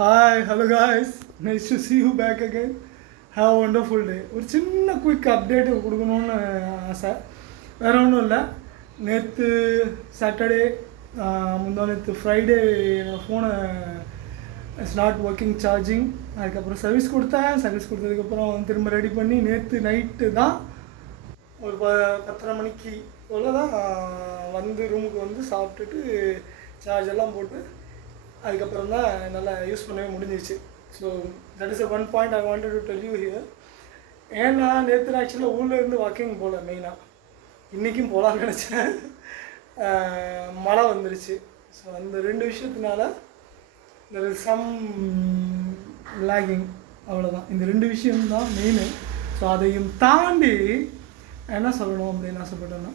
Hi, hello guys. Nice to see you back again. Have a wonderful day. ஒரு சின்ன quick update கொடுக்கணும்னு ஆசை. வேற ஒன்றும் இல்லை. நேற்று சாட்டர்டே முந்தானேற்று ஃப்ரைடே என்னோடய ஃபோனை இட்ஸ் நாட் ஒர்க்கிங் சார்ஜிங். அதுக்கப்புறம் சர்வீஸ் கொடுத்ததுக்கப்புறம் திரும்ப ரெடி பண்ணி நேற்று நைட்டு தான் ஒரு 10:30 மணிக்கு போல் தான் வந்து ரூமுக்கு வந்து சாப்பிட்டுட்டு சார்ஜ் எல்லாம் போட்டு அதுக்கப்புறம் தான் நல்லா யூஸ் பண்ணவே முடிஞ்சிச்சு. So that is one point I wanted to tell you here. ஏன்னா நேற்று ஆக்சுவலாக ஊர்லேருந்து வாக்கிங் போகல, மெயினாக இன்றைக்கும் போகலான்னு நினச்சேன். மழை வந்துருச்சு. ஸோ அந்த ரெண்டு விஷயத்தினால தெர் இஸ் சம் லேகிங், அவ்வளோதான். இந்த ரெண்டு விஷயம்தான் மெயினு. ஸோ அதையும் தாண்டி என்ன சொல்லணும் அப்படின்னு ஆசைப்பட்டேன்னா,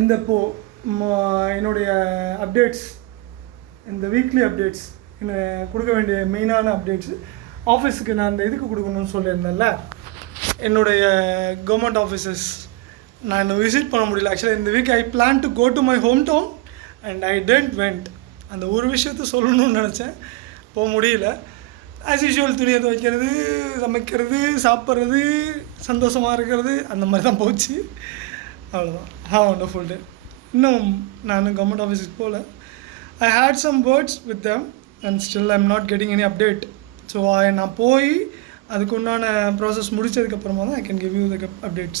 இந்த என்னுடைய அப்டேட்ஸ், இந்த வீக்லி அப்டேட்ஸ் கொடுக்க வேண்டிய மெயினான அப்டேட்ஸு ஆஃபீஸுக்கு நான் இந்த இதுக்கு கொடுக்கணும்னு சொல்லியிருந்தேன்ல, என்னுடைய கவர்மெண்ட் ஆஃபீஸஸ் நான் இன்னும் விசிட் பண்ண முடியல. ஆக்சுவலாக இந்த week I plan to go to my hometown and I didn't went. அந்த ஒரு விஷயத்த சொல்லணும்னு நினச்சேன், போக முடியல. ஆஸ் யூஷுவல் துணியை துவைக்கிறது, சமைக்கிறது, சாப்பிட்றது, சந்தோஷமாக இருக்கிறது, அந்த மாதிரி தான் போச்சு. அவ்வளோதான். வண்டர்ஃபுல் டே. இன்னும் நான் கவர்மெண்ட் ஆஃபீஸுக்கு போகல. I had some words with them and still I'm not getting any update. So நான் போய் அதுக்கு உண்டான ப்ராசஸ் முடிச்சதுக்கப்புறமா தான் I can give you the updates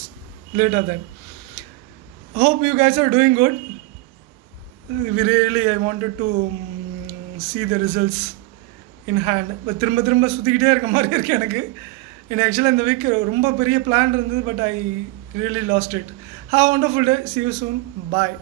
later then. Hope you guys are doing good. Really I wanted to see the results in hand. But திரும்ப சுற்றிக்கிட்டே இருக்க மாதிரி இருக்குது எனக்கு. ஆக்சுவலாக இந்த வீக் ரொம்ப பெரிய பிளான் இருந்தது, but I really lost it. Have a wonderful day. See you soon. Bye.